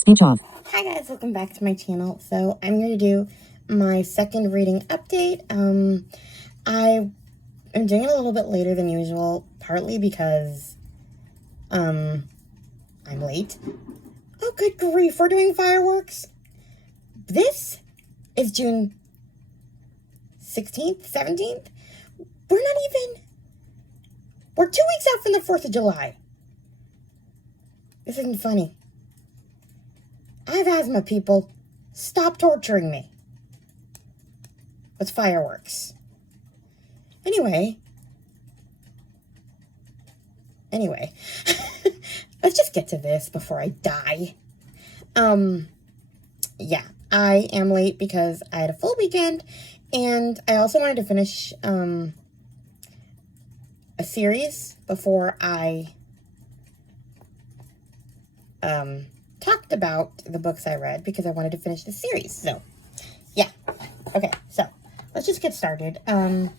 Speech off. Hi guys, welcome back to my channel. So I'm going to do my second reading update. I am doing it a little bit later than usual, partly because I'm late. Oh good grief, we're doing fireworks. This is June 16th, 17th. We're 2 weeks out from the 4th of July. This isn't funny. I have asthma, people. Stop torturing me with fireworks. Anyway, let's just get to this before I die. Yeah, I am late because I had a full weekend, and I also wanted to finish a series before I talked about the books I read, because I wanted to finish the series. So, yeah. Okay, so let's just get started. I'm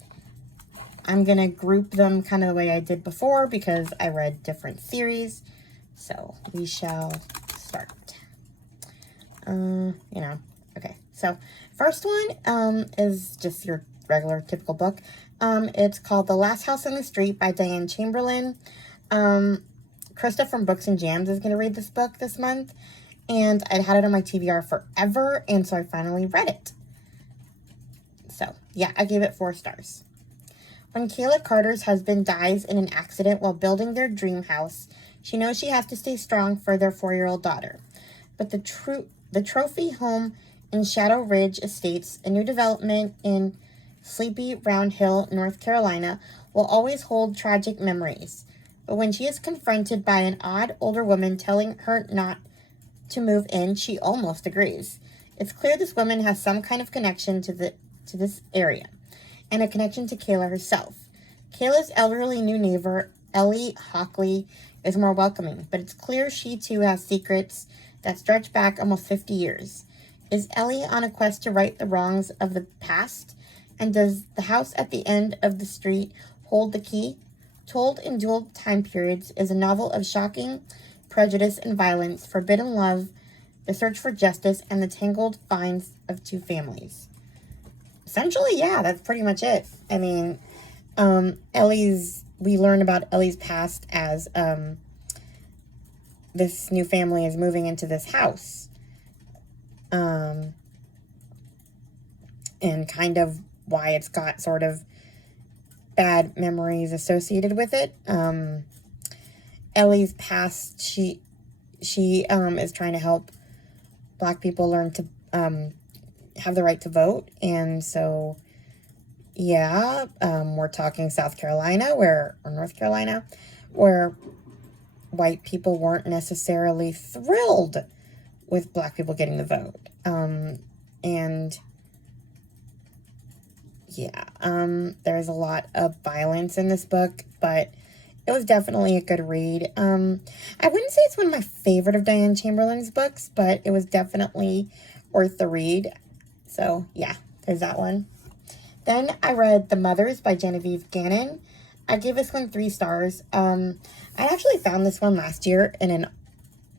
going to group them kind of the way I did before because I read different series. So we shall start. Okay. So first one is just your regular typical book. It's called The Last House on the Street by Diane Chamberlain. Krista from Books and Jams is going to read this book this month. And I'd had it on my TBR forever, and so I finally read it. So, yeah, I gave it 4 stars. When Kayla Carter's husband dies in an accident while building their dream house, she knows she has to stay strong for their 4-year-old daughter. But the trophy home in Shadow Ridge Estates, a new development in sleepy Round Hill, North Carolina, will always hold tragic memories. But when she is confronted by an odd older woman telling her not to move in, she almost agrees. It's clear this woman has some kind of connection to this area, and a connection to Kayla herself. Kayla's elderly new neighbor, Ellie Hockley, is more welcoming, but it's clear she too has secrets that stretch back almost 50 years. Is Ellie on a quest to right the wrongs of the past? And does The House at the End of the Street hold the key? Told in dual time periods, is a novel of shocking prejudice and violence, forbidden love, the search for justice, and the tangled binds of 2 families. Essentially, yeah, that's pretty much it. I mean, we learn about Ellie's past as this new family is moving into this house. And kind of why it's got sort of bad memories associated with it. Ellie's past, she is trying to help Black people learn to have the right to vote. And so, yeah, we're talking South Carolina or North Carolina, where white people weren't necessarily thrilled with Black people getting the vote. And yeah, there's a lot of violence in this book, but it was definitely a good read. I wouldn't say it's one of my favorite of Diane Chamberlain's books, but it was definitely worth the read. So, yeah, there's that one. Then I read The Mothers by Genevieve Gannon. I gave this one 3 stars. I actually found this one last year in an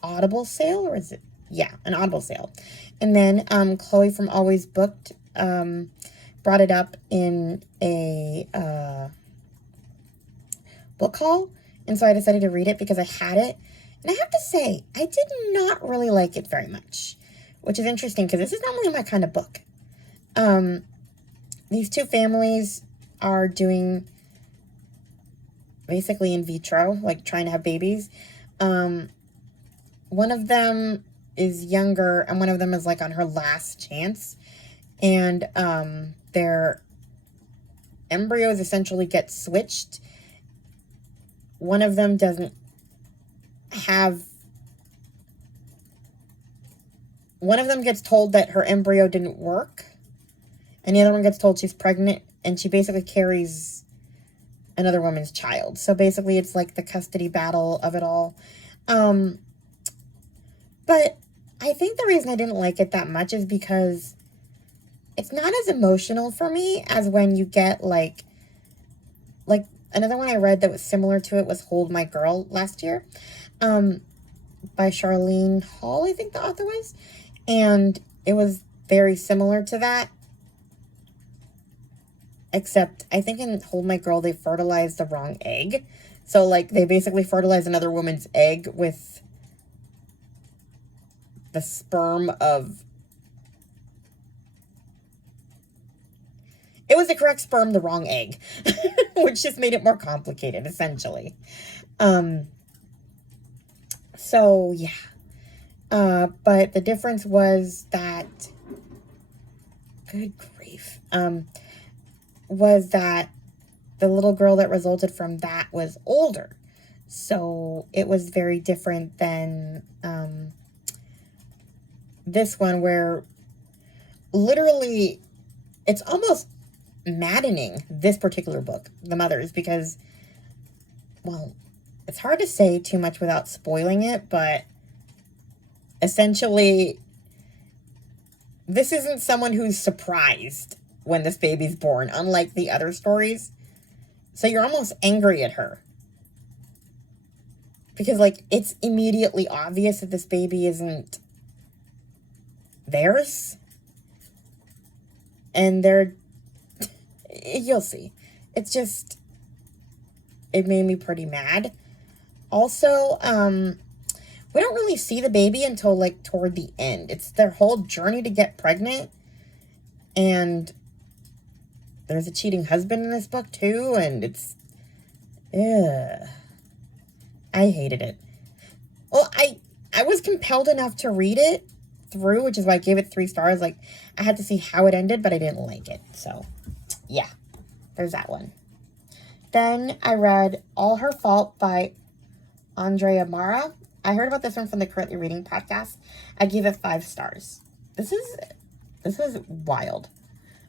Audible sale, or is it? Yeah, an Audible sale. And then Chloe from Always Booked brought it up in a book haul, and so I decided to read it because I had it. And I have to say, I did not really like it very much, which is interesting because this is not really my kind of book. These 2 families are doing basically in vitro, like trying to have babies. One of them is younger, and one of them is like on her last chance. And their embryos essentially get switched. One of them doesn't have... One of them gets told that her embryo didn't work, and the other one gets told she's pregnant, and she basically carries another woman's child. So basically it's like the custody battle of it all. But I think the reason I didn't like it that much is because it's not as emotional for me as when you get like another one I read that was similar to it was Hold My Girl last year. by Charlene Hall, I think the author was. And it was very similar to that. Except, I think in Hold My Girl, they fertilized the wrong egg. So, like, they basically fertilized another woman's egg with the sperm of... It was the correct sperm, the wrong egg. Which just made it more complicated, essentially. So, yeah. But the difference was that... Good grief. Was that the little girl that resulted from that was older. So it was very different than this one, where literally it's almost maddening, this particular book, The Mothers, because, well, it's hard to say too much without spoiling it, but essentially this isn't someone who's surprised when this baby's born, unlike the other stories. So you're almost angry at her. Because, like, it's immediately obvious that this baby isn't theirs. And you'll see. It's just, it made me pretty mad. Also, we don't really see the baby until, like, toward the end. It's their whole journey to get pregnant. And there's a cheating husband in this book, too, and it's... Ugh. I hated it. Well, I was compelled enough to read it through, which is why I gave it 3 stars. Like, I had to see how it ended, but I didn't like it. So, yeah. There's that one. Then I read All Her Fault by Andrea Mara. I heard about this one from the Currently Reading podcast. I gave it 5 stars. This is wild.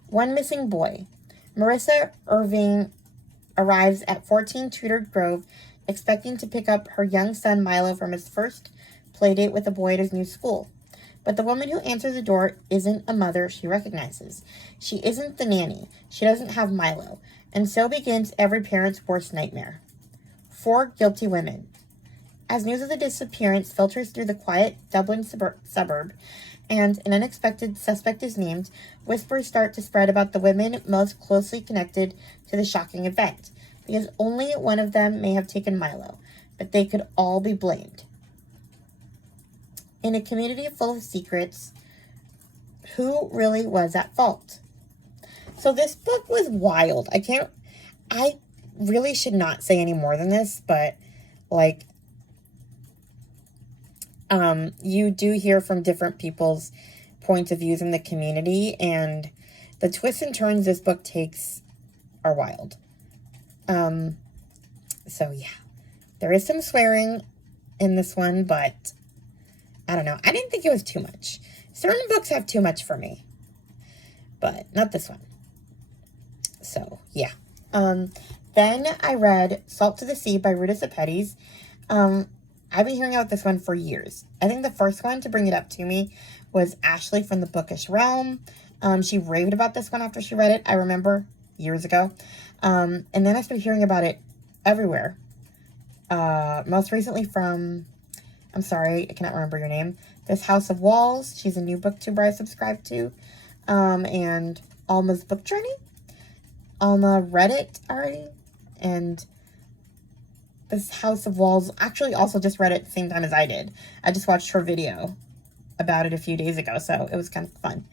One missing boy. Marissa Irving arrives at 14 Tudor Grove, expecting to pick up her young son Milo from his first playdate with a boy at his new school. But the woman who answers the door isn't a mother she recognizes. She isn't the nanny. She doesn't have Milo. And so begins every parent's worst nightmare. 4 guilty women. As news of the disappearance filters through the quiet Dublin suburb, and an unexpected suspect is named, whispers start to spread about the women most closely connected to the shocking event, because only one of them may have taken Milo, but they could all be blamed. In a community full of secrets, who really was at fault? So this book was wild. I really should not say any more than this, but, like, you do hear from different people's points of views in the community, and the twists and turns this book takes are wild. So yeah, there is some swearing in this one, but I don't know. I didn't think it was too much. Certain books have too much for me, but not this one. So yeah. Then I read Salt to the Sea by Ruta Sepetys. I've been hearing about this one for years. I think the first one to bring it up to me was Ashley from the Bookish Realm. She raved about this one after she read it. I remember years ago. And then I started hearing about it everywhere. Most recently from, I'm sorry, I cannot remember your name. This House of Walls. She's a new booktuber I subscribe to. And Alma's Book Journey. Alma read it already. And this House of Walls actually also just read it at the same time as I did. I just watched her video about it a few days ago, so it was kind of fun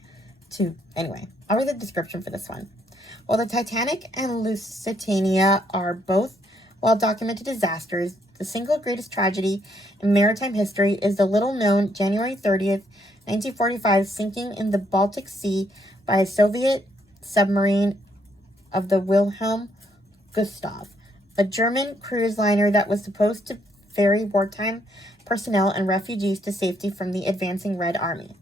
to... Anyway, I'll read the description for this one. While the Titanic and Lusitania are both well-documented disasters, the single greatest tragedy in maritime history is the little-known January 30th, 1945 sinking in the Baltic Sea by a Soviet submarine of the Wilhelm Gustav, a German cruise liner that was supposed to ferry wartime personnel and refugees to safety from the advancing Red Army.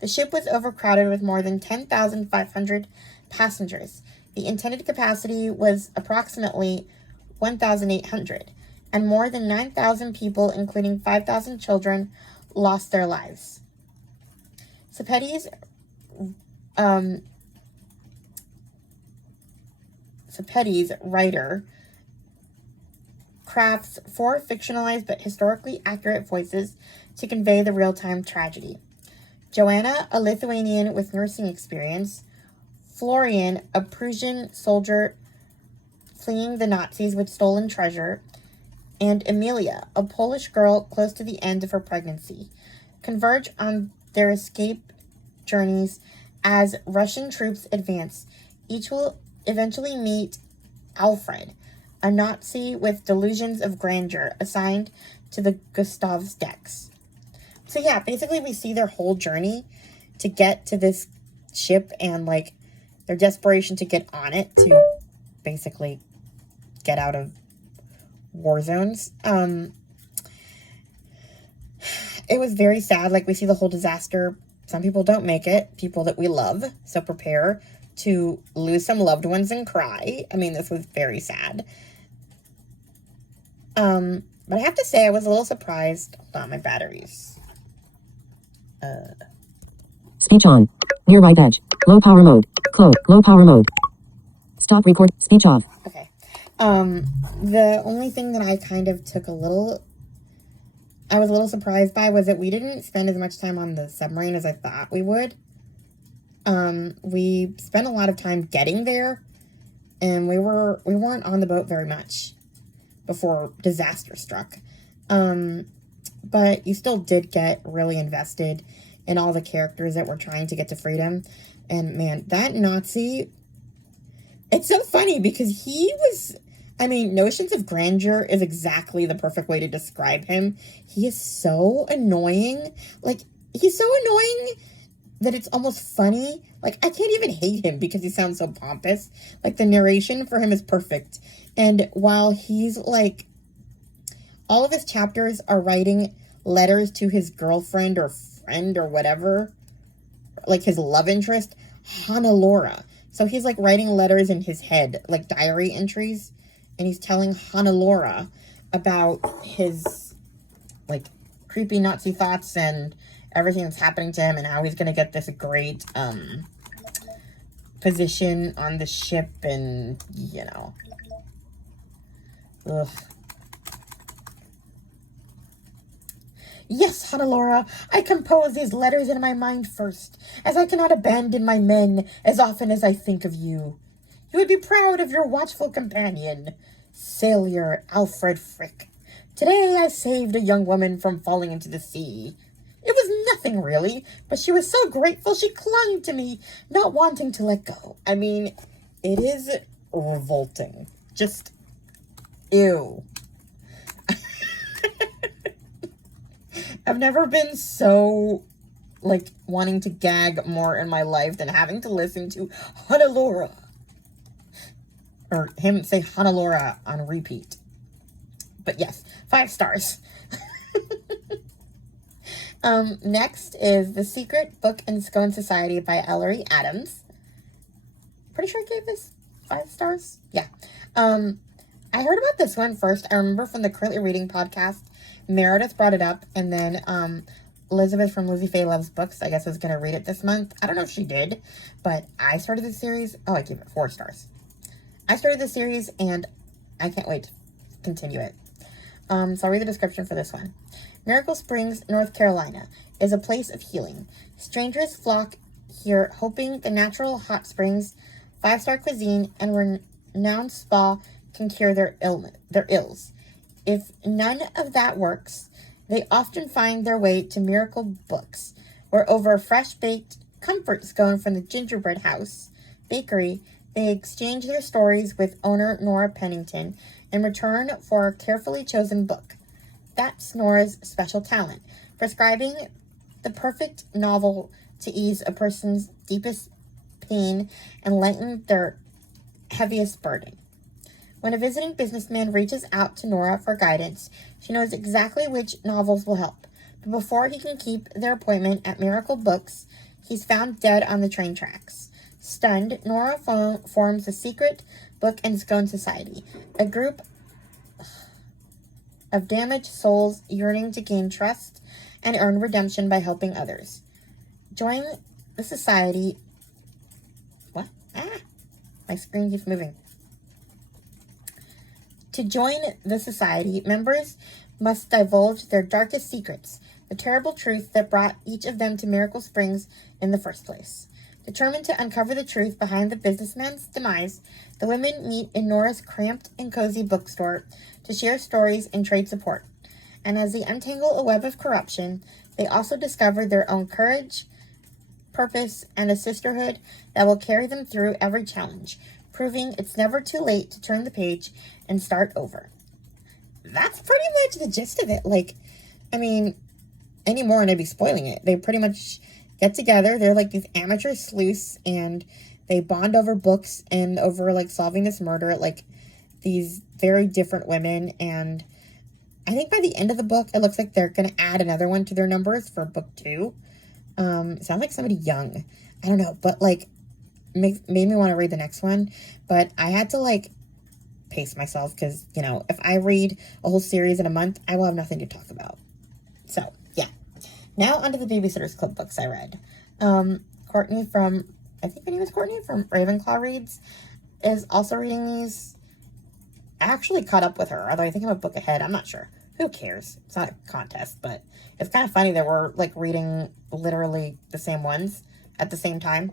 The ship was overcrowded with more than 10,500 passengers. The intended capacity was approximately 1,800, and more than 9,000 people, including 5,000 children, lost their lives. Sepetys writer crafts 4 fictionalized but historically accurate voices to convey the real-time tragedy. Joanna, a Lithuanian with nursing experience, Florian, a Prussian soldier fleeing the Nazis with stolen treasure, and Emilia, a Polish girl close to the end of her pregnancy, converge on their escape journeys as Russian troops advance. Each will eventually meet Alfred, a Nazi with delusions of grandeur assigned to the Gustav's decks. So yeah, basically we see their whole journey to get to this ship and like their desperation to get on it to basically get out of war zones. It was very sad. Like we see the whole disaster. Some people don't make it, people that we love. So prepare to lose some loved ones and cry. I mean, this was very sad. But I have to say I was a little surprised. Hold on, my batteries. Speech on. Near right edge. Low power mode. Close. Low power mode. Stop record. Speech off. Okay. The only thing that I kind of took I was a little surprised by was that we didn't spend as much time on the submarine as I thought we would. We spent a lot of time getting there, and we weren't on the boat very much before disaster struck. But you still did get really invested in all the characters that were trying to get to freedom. And man, that Nazi, it's so funny because notions of grandeur is exactly the perfect way to describe him. He is so annoying. Like, he's so annoying that it's almost funny. Like, I can't even hate him because he sounds so pompous. Like, the narration for him is perfect. And while he's, like, all of his chapters are writing letters to his girlfriend or friend or whatever, like his love interest, Hannelore. So he's, like, writing letters in his head, like diary entries. And he's telling Hannelore about his, like, creepy Nazi thoughts and everything that's happening to him and how he's going to get this great position on the ship and, you know. Ugh. Yes, Hannelore, I compose these letters in my mind first, as I cannot abandon my men as often as I think of you. You would be proud of your watchful companion, Sailor Alfred Frick. Today I saved a young woman from falling into the sea. It was nothing, really, but she was so grateful she clung to me, not wanting to let go. I mean, it is revolting. Just, ew. I've never been so, like, wanting to gag more in my life than having to listen to Hannelore. Or him say Hannelore on repeat. But yes, 5 stars. Next is The Secret Book and Scone Society by Ellery Adams. Pretty sure I gave this 5 stars. Yeah. I heard about this one first. I remember from the Currently Reading podcast, Meredith brought it up, and then Elizabeth from Lizzie Faye Loves Books, I guess, was going to read it this month. I don't know if she did, but I started the series. Oh, I gave it 4 stars. I started the series, and I can't wait to continue it. So I'll read the description for this one. Miracle Springs, North Carolina, is a place of healing. Strangers flock here hoping the natural hot springs, 5-star cuisine, and renowned spa can cure their ills. If none of that works, they often find their way to Miracle Books, where over a fresh-baked comfort scone from the Gingerbread House bakery, they exchange their stories with owner Nora Pennington in return for a carefully chosen book. That's Nora's special talent, prescribing the perfect novel to ease a person's deepest pain and lighten their heaviest burden. When a visiting businessman reaches out to Nora for guidance, she knows exactly which novels will help. But before he can keep their appointment at Miracle Books, he's found dead on the train tracks. Stunned, Nora forms the Secret Book and Scone Society, a group of damaged souls yearning to gain trust and earn redemption by helping others. Join the society. What? My screen keeps moving. To join the society, members must divulge their darkest secrets, the terrible truth that brought each of them to Miracle Springs in the first place. Determined to uncover the truth behind the businessman's demise, the women meet in Nora's cramped and cozy bookstore to share stories and trade support. And as they untangle a web of corruption, they also discover their own courage, purpose, and a sisterhood that will carry them through every challenge, proving it's never too late to turn the page and start over. That's pretty much the gist of it. Like, I mean, any more and I'd be spoiling it. They pretty much get together. They're like these amateur sleuths, and they bond over books and over like solving this murder. Like these very different women, and I think by the end of the book, it looks like they're gonna add another one to their numbers for book 2. It sounds like somebody young. I don't know, but like made me want to read the next one. But I had to like pace myself because, you know, if I read a whole series in a month, I will have nothing to talk about. So yeah. Now onto the Babysitter's Club books I read. Courtney from, I think her name is Courtney from Ravenclaw Reads, is also reading these. I actually caught up with her, although I think I'm a book ahead. I'm not sure. Who cares? It's not a contest, but it's kind of funny that we're like reading literally the same ones at the same time.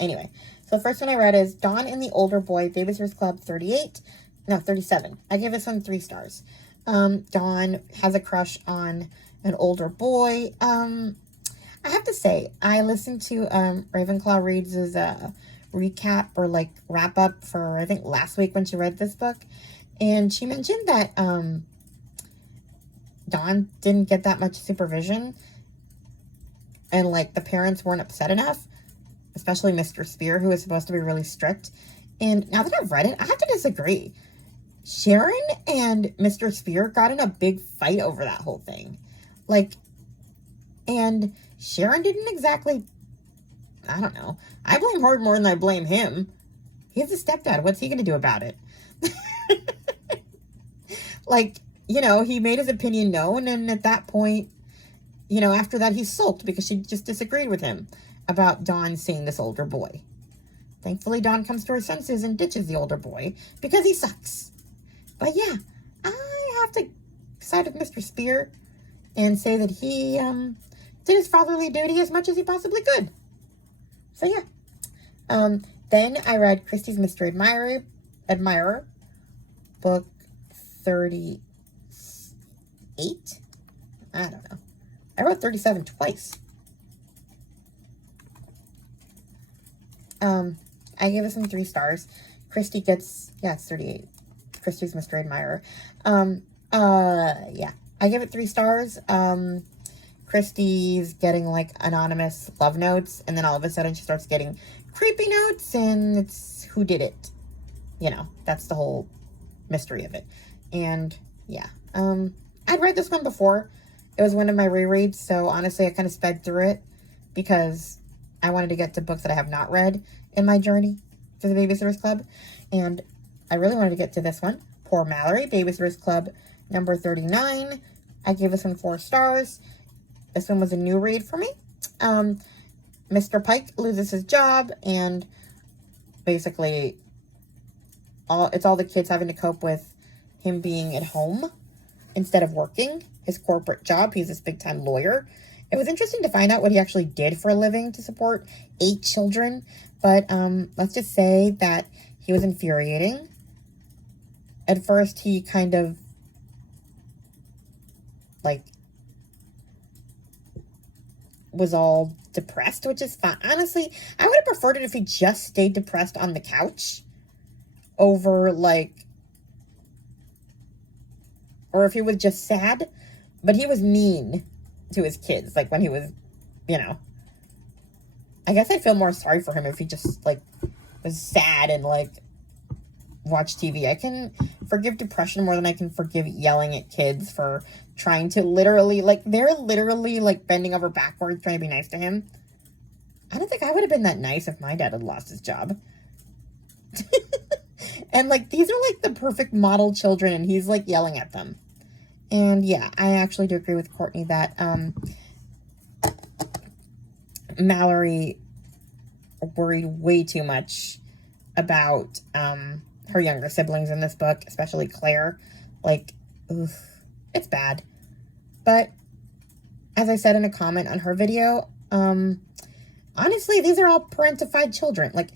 Anyway, so the first one I read is Dawn and the Older Boy, Babysitter's Club 37. I gave this one 3 stars. Dawn has a crush on an older boy. I have to say, I listened to Ravenclaw Reads' recap or like wrap up for I think last week when she read this book, and she mentioned that Dawn didn't get that much supervision, and like the parents weren't upset enough, especially Mr. Spear, who is supposed to be really strict. And now that I've read it, I have to disagree. Sharon and Mr. Spear got in a big fight over that whole thing. Like, and Sharon didn't exactly, I don't know. I blame her more than I blame him. He's a stepdad. What's he going to do about it? Like, you know, he made his opinion known, and at that point, you know, after that, he sulked because she just disagreed with him about Dawn seeing this older boy. Thankfully, Dawn comes to her senses and ditches the older boy because he sucks. But yeah, I have to side with Mr. Spear and say that he did his fatherly duty as much as he possibly could. So yeah. Then I read Christie's Mystery Admirer, book 38. I don't know. I wrote 37 twice. I gave it some 3 stars. Christie gets, yeah, it's 38. Christie's Mystery Admirer. Yeah. I give it 3 stars. Christie's getting like anonymous love notes, and then all of a sudden she starts getting creepy notes, and it's who did it. You know, that's the whole mystery of it. And yeah. I'd read this one before. It was one of my rereads, so honestly I kind of sped through it because I wanted to get to books that I have not read in my journey to the Babysitter's Club. And I really wanted to get to this one. Poor Mallory, Babysitter's Club number 39. I gave this one 4 stars. This one was a new read for me. Mr. Pike loses his job, and basically it's all the kids having to cope with him being at home instead of working his corporate job. He's this big-time lawyer. It was interesting to find out what he actually did for a living to support 8 children, but let's just say that he was infuriating. At first, he kind of, like, was all depressed, which is fine. Honestly, I would have preferred it if he just stayed depressed on the couch over, like, or if he was just sad, but he was mean to his kids, like, when he was, you know, I guess I'd feel more sorry for him if he just, like, was sad and, like, watched TV. I can forgive depression more than I can forgive yelling at kids for trying to literally, like, they're literally, like, bending over backwards trying to be nice to him. I don't think I would have been that nice if my dad had lost his job. And, like, these are, like, the perfect model children, and he's, like, yelling at them. And, yeah, I actually do agree with Courtney that Mallory worried way too much about her younger siblings in this book, especially Claire. Like, oof, it's bad. But as I said in a comment on her video, honestly, these are all parentified children. Like,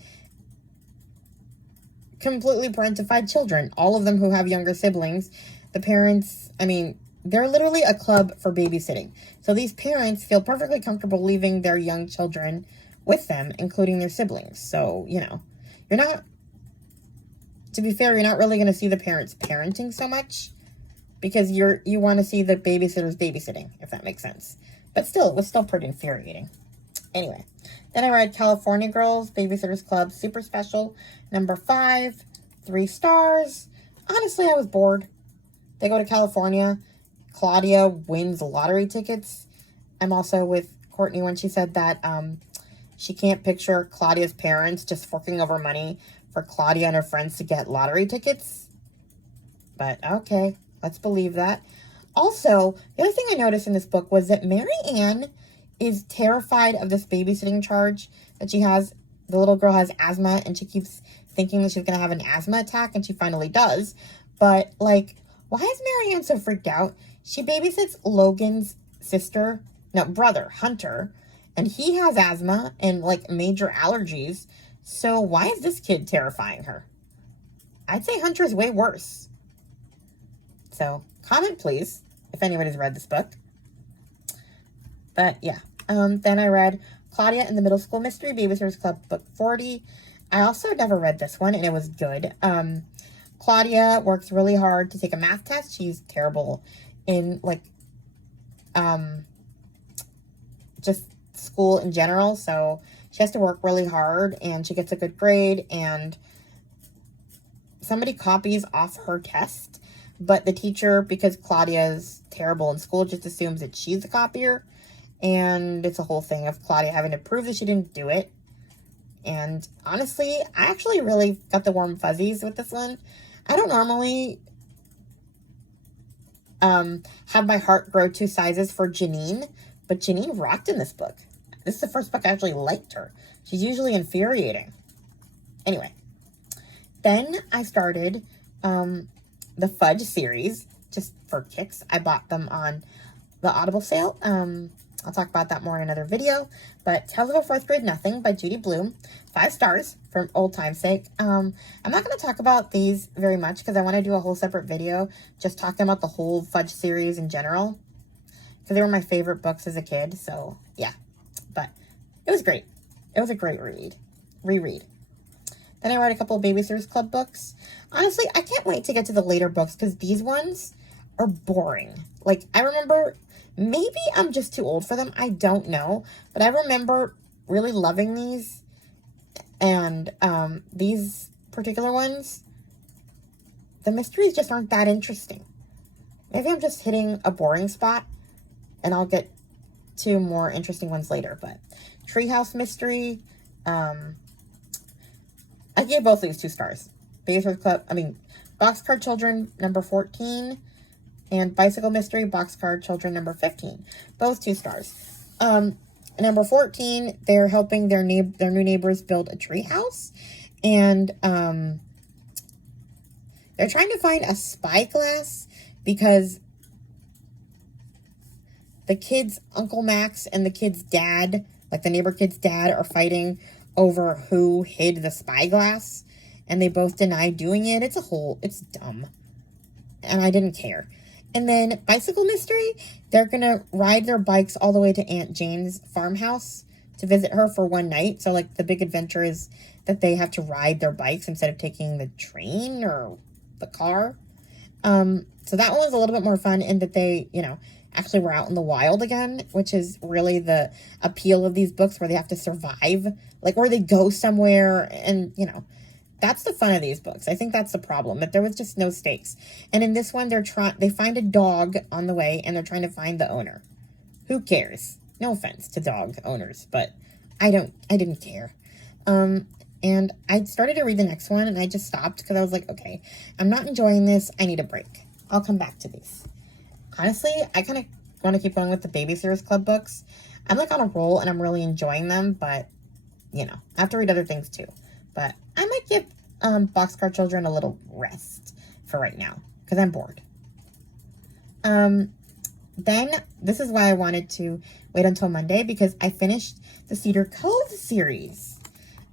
completely parentified children. All of them who have younger siblings. The parents, I mean, they're literally a club for babysitting. So these parents feel perfectly comfortable leaving their young children with them, including their siblings. So, you know, you're not, to be fair, you're not really going to see the parents parenting so much, because you want to see the babysitters babysitting, if that makes sense. But still, it was still pretty infuriating. Anyway, then I read California Girls, Babysitters Club, Super Special, number 5, 3 stars. Honestly, I was bored. They go to California. Claudia wins lottery tickets. I'm also with Courtney when she said that she can't picture Claudia's parents just forking over money for Claudia and her friends to get lottery tickets. But okay, let's believe that. Also, the other thing I noticed in this book was that Mary Ann is terrified of this babysitting charge that she has. The little girl has asthma, and she keeps thinking that she's going to have an asthma attack, and she finally does. But, like, why is Mary Ann so freaked out? She babysits Logan's brother, Hunter, and he has asthma and, like, major allergies. So why is this kid terrifying her? I'd say Hunter's way worse. So, comment, please, if anybody's read this book. But, yeah. Then I read Claudia and the Middle School Mystery, Babysitters Club, book 40. I also never read this one, and it was good. Claudia works really hard to take a math test. She's terrible in, like, just school in general. So she has to work really hard, and she gets a good grade, and somebody copies off her test. But the teacher, because Claudia's terrible in school, just assumes that she's the copier. And it's a whole thing of Claudia having to prove that she didn't do it. And honestly, I actually really got the warm fuzzies with this one. I don't normally have my heart grow 2 sizes for Janine, but Janine rocked in this book. This is the first book I actually liked her. She's usually infuriating. Anyway, then I started the Fudge series, just for kicks. I bought them on the Audible sale. I'll talk about that more in another video. But Tales of a Fourth Grade Nothing by Judy Blume. 5 stars for old time's sake. I'm not going to talk about these very much because I want to do a whole separate video just talking about the whole Fudge series in general. Because they were my favorite books as a kid. So, yeah. But it was great. It was a great reread. Then I read a couple of Babysitters Club books. Honestly, I can't wait to get to the later books because these ones are boring. Like, I remember... Maybe I'm just too old for them. I don't know. But I remember really loving these. And these particular ones, the mysteries just aren't that interesting. Maybe I'm just hitting a boring spot. And I'll get to more interesting ones later. But Treehouse Mystery. I gave both of these 2 stars. Babysitters Club, Boxcar Children, number 14. And Bicycle Mystery, Boxcar Children, number 15. Both 2 stars. Number 14, they're helping their new neighbors build a tree house. And they're trying to find a spyglass because the kid's Uncle Max and the kid's dad, like the neighbor kid's dad, are fighting over who hid the spyglass. And they both deny doing it. It's dumb. And I didn't care. And then Bicycle Mystery, they're going to ride their bikes all the way to Aunt Jane's farmhouse to visit her for one night. So, like, the big adventure is that they have to ride their bikes instead of taking the train or the car. So that one was a little bit more fun in that they, actually were out in the wild again, which is really the appeal of these books where they have to survive. Like, where they go somewhere and, that's the fun of these books. I think that's the problem, but there was just no stakes. And in this one, they find a dog on the way, and they're trying to find the owner. Who cares? No offense to dog owners, but I didn't care. And I started to read the next one, and I just stopped because I was like, okay, I'm not enjoying this. I need a break. I'll come back to these. Honestly, I kind of want to keep going with the Babysitters Club books. I'm like on a roll, and I'm really enjoying them, but, I have to read other things too. But I might give Boxcar Children a little rest for right now because I'm bored. Then this is why I wanted to wait until Monday, because I finished the Cedar Cove series.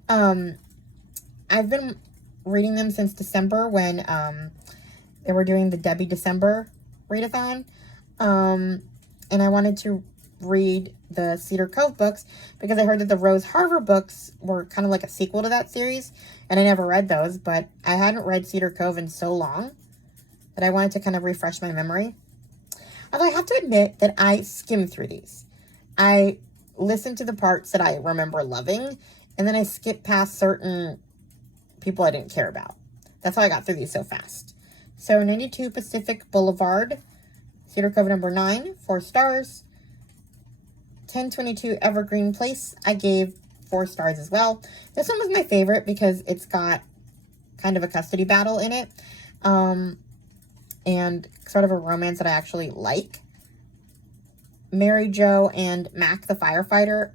I've been reading them since December when they were doing the Debbie December readathon. And I wanted to read the Cedar Cove books because I heard that the Rose Harvey books were kind of like a sequel to that series, and I never read those, but I hadn't read Cedar Cove in so long that I wanted to kind of refresh my memory. Although I have to admit that I skimmed through these. I listened to the parts that I remember loving, and then I skipped past certain people I didn't care about. That's how I got through these so fast. So 92 Pacific Boulevard, Cedar Cove number 9, 4 stars. 1022 Evergreen Place, I gave 4 stars as well. This one was my favorite because it's got kind of a custody battle in it. And sort of a romance that I actually like. Mary Jo and Mac the firefighter.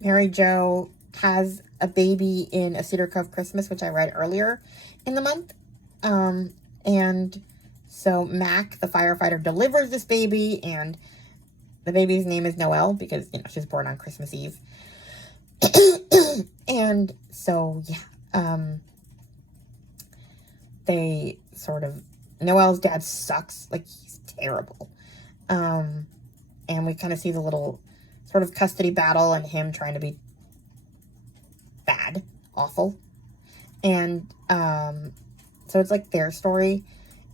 Mary Jo has a baby in A Cedar Cove Christmas, which I read earlier in the month. And so Mac the firefighter delivers this baby, and the baby's name is Noelle because, you know, she's born on Christmas Eve. And so, yeah, they sort of, Noelle's dad sucks. Like, he's terrible. And we kind of see the little sort of custody battle and him trying to be bad, awful. And, so it's like their story.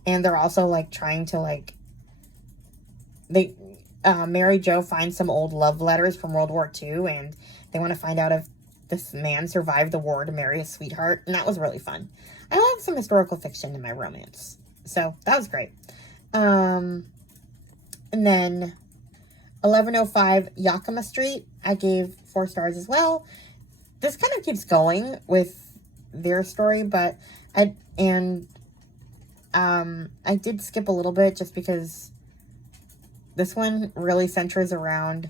And they're also like trying to like, Mary Jo finds some old love letters from World War II, and they want to find out if this man survived the war to marry his sweetheart. And that was really fun. I love some historical fiction in my romance. So that was great. And then 1105 Yakima Street, I gave 4 stars as well. This kind of keeps going with their story, but I did skip a little bit just because this one really centers around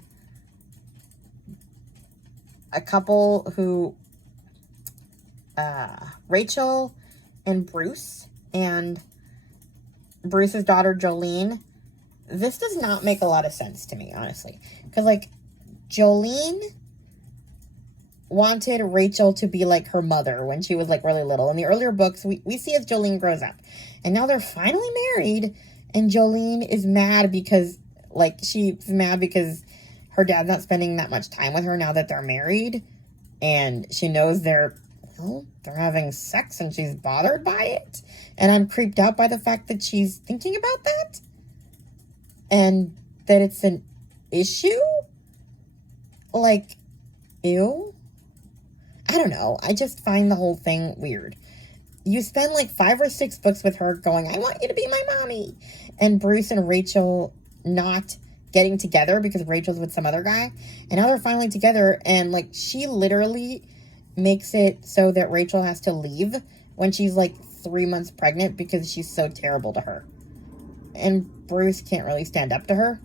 a couple who, Rachel and Bruce, and Bruce's daughter Jolene. This does not make a lot of sense to me, honestly. Because, like, Jolene wanted Rachel to be like her mother when she was, like, really little. In the earlier books, we see as Jolene grows up. And now they're finally married, and Jolene is mad because, like, she's mad because her dad's not spending that much time with her now that they're married. And she knows they're having sex, and she's bothered by it. And I'm creeped out by the fact that she's thinking about that. And that it's an issue. Like, ew. I don't know. I just find the whole thing weird. You spend like 5 or 6 books with her going, I want you to be my mommy. And Bruce and Rachel not getting together because Rachel's with some other guy. And now they're finally together. And like, she literally makes it so that Rachel has to leave when she's like 3 months pregnant because she's so terrible to her. And Bruce can't really stand up to her.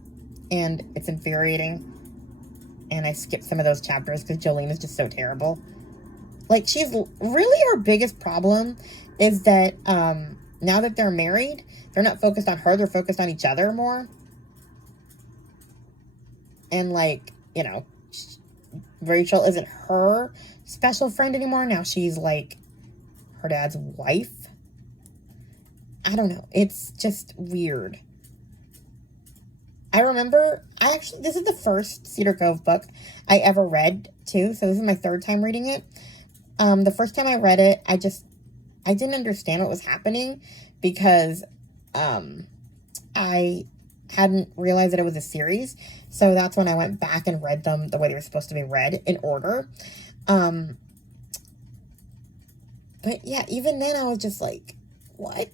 And it's infuriating. And I skipped some of those chapters because Jolene is just so terrible. Like, she's really, her biggest problem is that now that they're married, they're not focused on her, they're focused on each other more. And, like, you know, Rachel isn't her special friend anymore. Now she's, like, her dad's wife. I don't know. It's just weird. I remember, this is the first Cedar Cove book I ever read, too. So this is my 3rd time reading it. The first time I read it, I didn't understand what was happening because I hadn't realized that it was a series. So that's when I went back and read them the way they were supposed to be read, in order. But yeah, even then I was just like, what?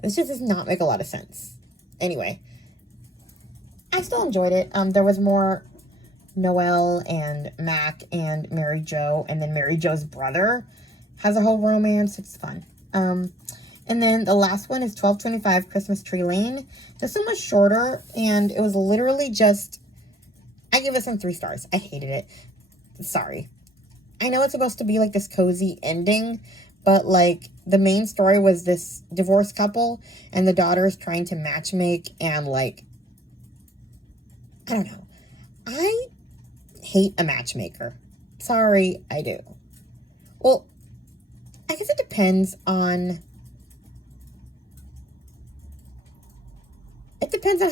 This just does not make a lot of sense. Anyway, I still enjoyed it. There was more Noelle and Mac and Mary Jo, and then Mary Jo's brother has a whole romance. It's fun. And then the last one is 1225 Christmas Tree Lane. This one was shorter, and it was literally just, I give this one 3 stars. I hated it. Sorry. I know it's supposed to be like this cozy ending, but like the main story was this divorced couple and the daughter's trying to matchmake, and like, I don't know. I hate a matchmaker. Sorry, I do. Well, I guess it depends on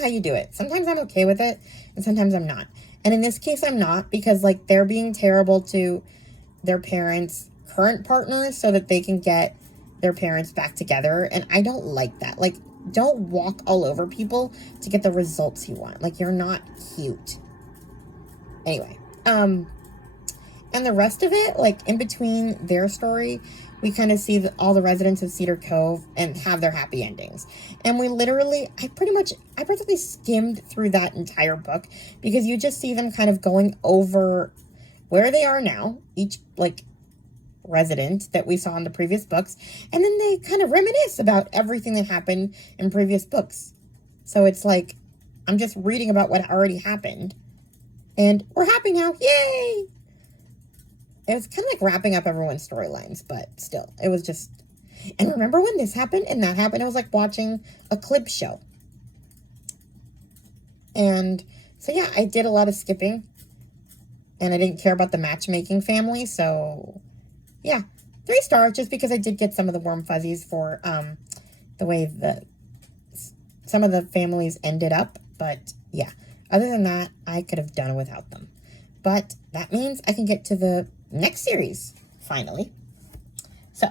how you do it. Sometimes I'm okay with it, and sometimes I'm not. And in this case, I'm not, because like they're being terrible to their parents' current partners so that they can get their parents back together. And I don't like that. Like, don't walk all over people to get the results you want. Like, you're not cute. Anyway, and the rest of it, like in between their story, we kind of see all the residents of Cedar Cove and have their happy endings. And we literally, I practically skimmed through that entire book, because you just see them kind of going over where they are now, each like resident that we saw in the previous books, and then they kind of reminisce about everything that happened in previous books. So it's like, I'm just reading about what already happened, and we're happy now, yay! It was kind of like wrapping up everyone's storylines, but still, it was just... And remember when this happened and that happened? It was like watching a clip show. And so, yeah, I did a lot of skipping. And I didn't care about the matchmaking family, so... Yeah, 3 stars, just because I did get some of the warm fuzzies for the way that some of the families ended up. But, yeah, other than that, I could have done without them. But that means I can get to the next series, finally. So,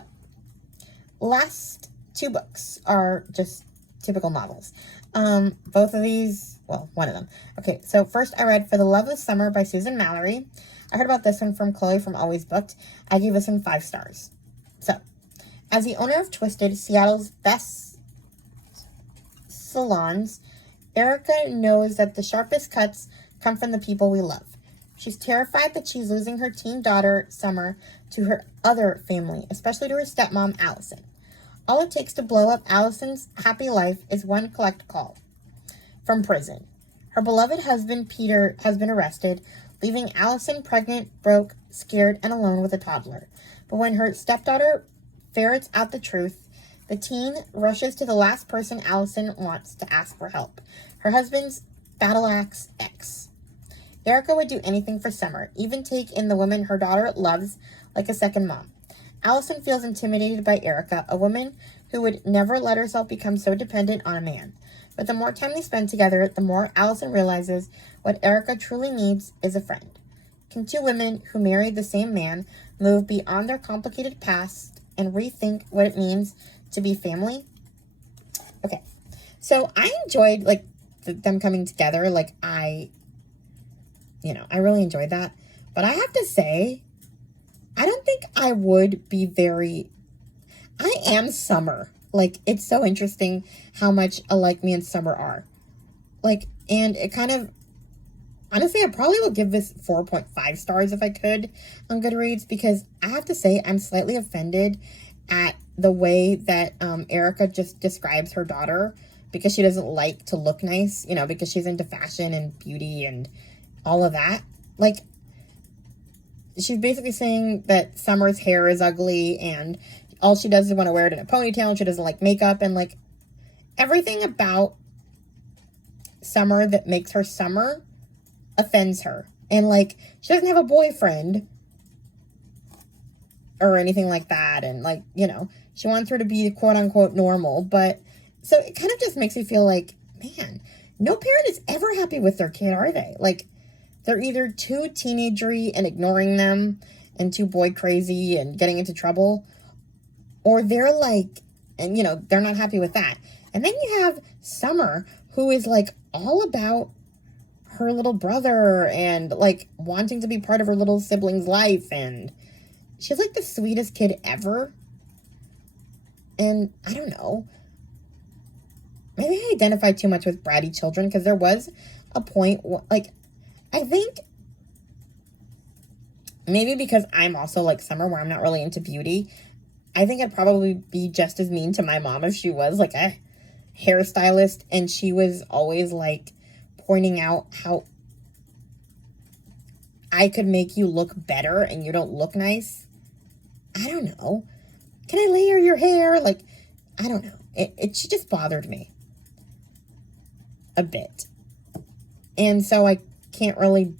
last 2 books are just typical novels. Both of these, well, one of them. Okay, so first I read For the Love of Summer by Susan Mallory. I heard about this one from Chloe from Always Booked. I gave this one 5 stars. So, as the owner of Twisted, Seattle's best salons, Erica knows that the sharpest cuts come from the people we love. She's terrified that she's losing her teen daughter, Summer, to her other family, especially to her stepmom, Allison. All it takes to blow up Allison's happy life is one collect call from prison. Her beloved husband, Peter, has been arrested, leaving Allison pregnant, broke, scared, and alone with a toddler. But when her stepdaughter ferrets out the truth, the teen rushes to the last person Allison wants to ask for help, her husband's battle-axe ex. Erica would do anything for Summer, even take in the woman her daughter loves like a second mom. Allison feels intimidated by Erica, a woman who would never let herself become so dependent on a man. But the more time they spend together, the more Allison realizes what Erica truly needs is a friend. Can 2 women who married the same man move beyond their complicated past and rethink what it means to be family? Okay, so I enjoyed like them coming together. Like I really enjoyed that. But I have to say, I don't think I would be very... I am Summer. Like, it's so interesting how much alike me and Summer are. Like, and it kind of... Honestly, I probably will give this 4.5 stars if I could on Goodreads, because I have to say I'm slightly offended at the way that Erica just describes her daughter, because she doesn't like to look nice, because she's into fashion and beauty and all of that. Like, she's basically saying that Summer's hair is ugly and all she does is want to wear it in a ponytail, and she doesn't like makeup, and like everything about Summer that makes her Summer offends her. And like, she doesn't have a boyfriend or anything like that, and like, she wants her to be quote unquote normal. But so it kind of just makes me feel like, man, no parent is ever happy with their kid, are they? Like, they're either too teenagery and ignoring them and too boy crazy and getting into trouble, or they're like, and they're not happy with that. And then you have Summer, who is like all about her little brother and like wanting to be part of her little sibling's life, and she's like the sweetest kid ever. And I don't know, maybe I identify too much with bratty children, because there was a point like, I think maybe because I'm also like Summer, where I'm not really into beauty, I think I'd probably be just as mean to my mom if she was like a hairstylist and she was always like pointing out how I could make you look better and you don't look nice. I don't know. Can I layer your hair? Like, I don't know. She just bothered me a bit. And so I can't really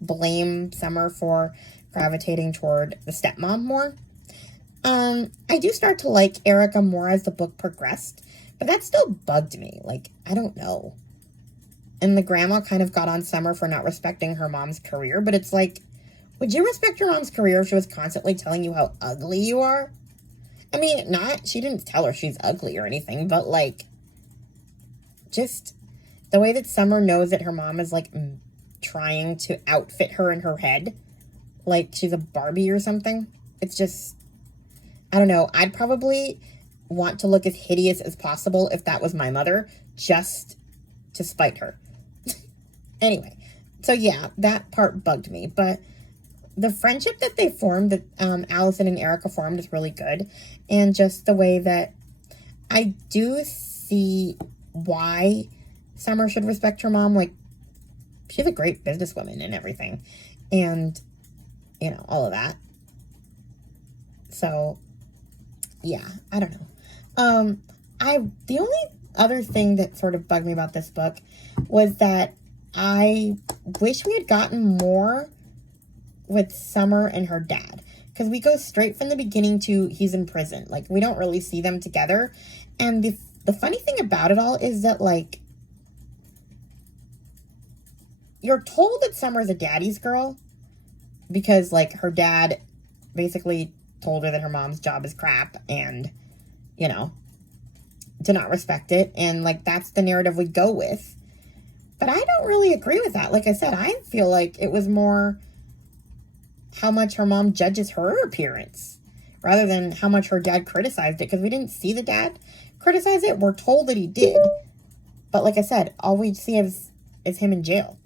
blame Summer for gravitating toward the stepmom more. I do start to like Erica more as the book progressed, but that still bugged me. Like, I don't know. And the grandma kind of got on Summer for not respecting her mom's career, but it's like, would you respect your mom's career if she was constantly telling you how ugly you are? I mean, she didn't tell her she's ugly or anything, but like, just the way that Summer knows that her mom is like trying to outfit her in her head, like she's a Barbie or something. It's just, I don't know. I'd probably want to look as hideous as possible if that was my mother, just to spite her. Anyway, so yeah, that part bugged me. But the friendship that they formed, that Allison and Erica formed, is really good. And just the way that I do see why Summer should respect her mom. Like, she's a great businesswoman and everything. And, you know, all of that. So, yeah, I don't know. The only other thing that sort of bugged me about this book was that I wish we had gotten more with Summer and her dad. Because we go straight from the beginning to he's in prison. Like, we don't really see them together. And the funny thing about it all is that, like, you're told that Summer's a daddy's girl. Because, like, her dad basically told her that her mom's job is crap. And, you know, to not respect it. And, like, that's the narrative we go with. But I don't really agree with that. Like I said, I feel like it was more how much her mom judges her appearance rather than how much her dad criticized it, because we didn't see the dad criticize it. We're told that he did. But like I said, all we see is him in jail.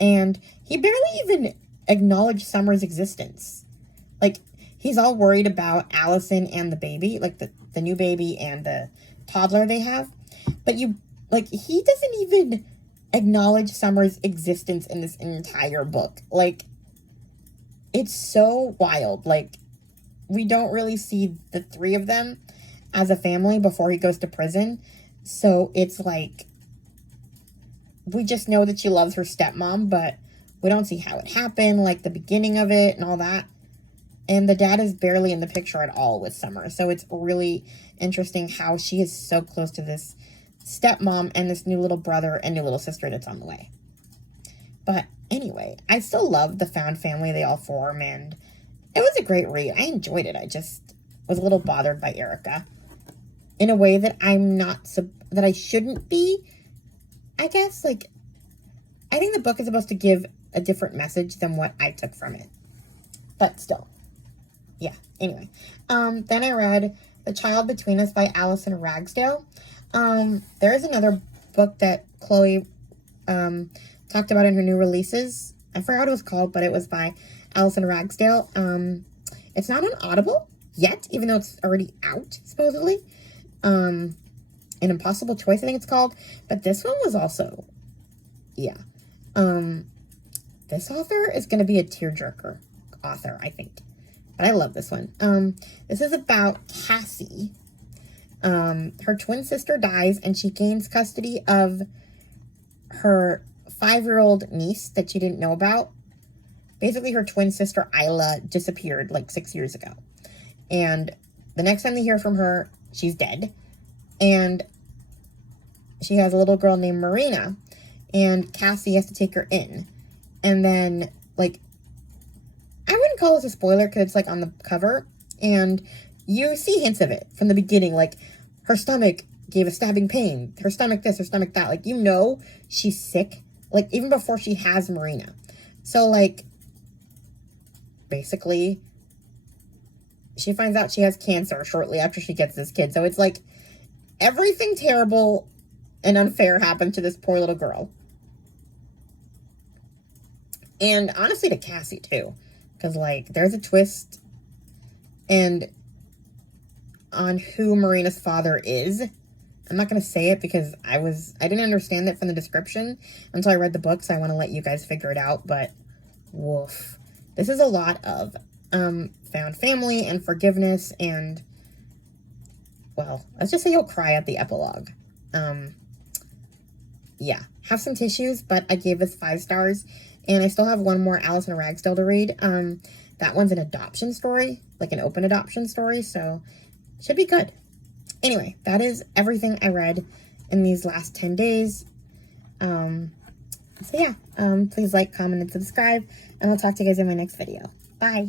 And he barely even acknowledged Summer's existence. Like, he's all worried about Allison and the baby, like the new baby and the toddler they have. But he doesn't even acknowledge Summer's existence in this entire book. Like, it's so wild. Like, we don't really see the three of them as a family before he goes to prison. So it's like, we just know that she loves her stepmom, but we don't see how it happened, like the beginning of it and all that. And the dad is barely in the picture at all with Summer. So it's really interesting how she is so close to this stepmom and this new little brother and new little sister that's on the way. But anyway, I still love the found family they all form, and it was a great read. I enjoyed it. I just was a little bothered by Erica in a way that that I shouldn't be, I guess. Like, I think the book is supposed to give a different message than what I took from it. But still, yeah. Anyway, then I read The Child Between Us by Allison Ragsdale. There is another book that Chloe talked about in her new releases. I forgot what it was called, but it was by Allison Ragsdale. It's not on Audible yet, even though it's already out, supposedly. An Impossible Choice, I think it's called. But this one was also, yeah. This author is going to be a tearjerker author, I think. But I love this one. This is about Cassie. Her twin sister dies, and she gains custody of her 5-year-old niece that she didn't know about. Basically, her twin sister, Isla, disappeared like 6 years ago. And the next time they hear from her, she's dead. And she has a little girl named Marina. And Cassie has to take her in. And then, like, I wouldn't call this a spoiler because it's, like, on the cover. And you see hints of it from the beginning. Like, her stomach gave a stabbing pain. Her stomach this, her stomach that. Like, you know she's sick. Like, even before she has Marina. So, like, basically, she finds out she has cancer shortly after she gets this kid. So it's like, everything terrible and unfair happened to this poor little girl. And honestly, to Cassie, too. Because, like, there's a twist and on who Marina's father is. I'm not going to say it because I didn't understand it from the description until I read the book, so I want to let you guys figure it out. But woof. This is a lot of found family and forgiveness, and, well, let's just say you'll cry at the epilogue. Yeah, have some tissues, but I gave this 5 stars, and I still have one more Alice in Ragsdale to read. That one's an adoption story, like an open adoption story, so should be good. Anyway, that is everything I read in these last 10 days. So yeah, please like, comment, and subscribe, and I'll talk to you guys in my next video. Bye.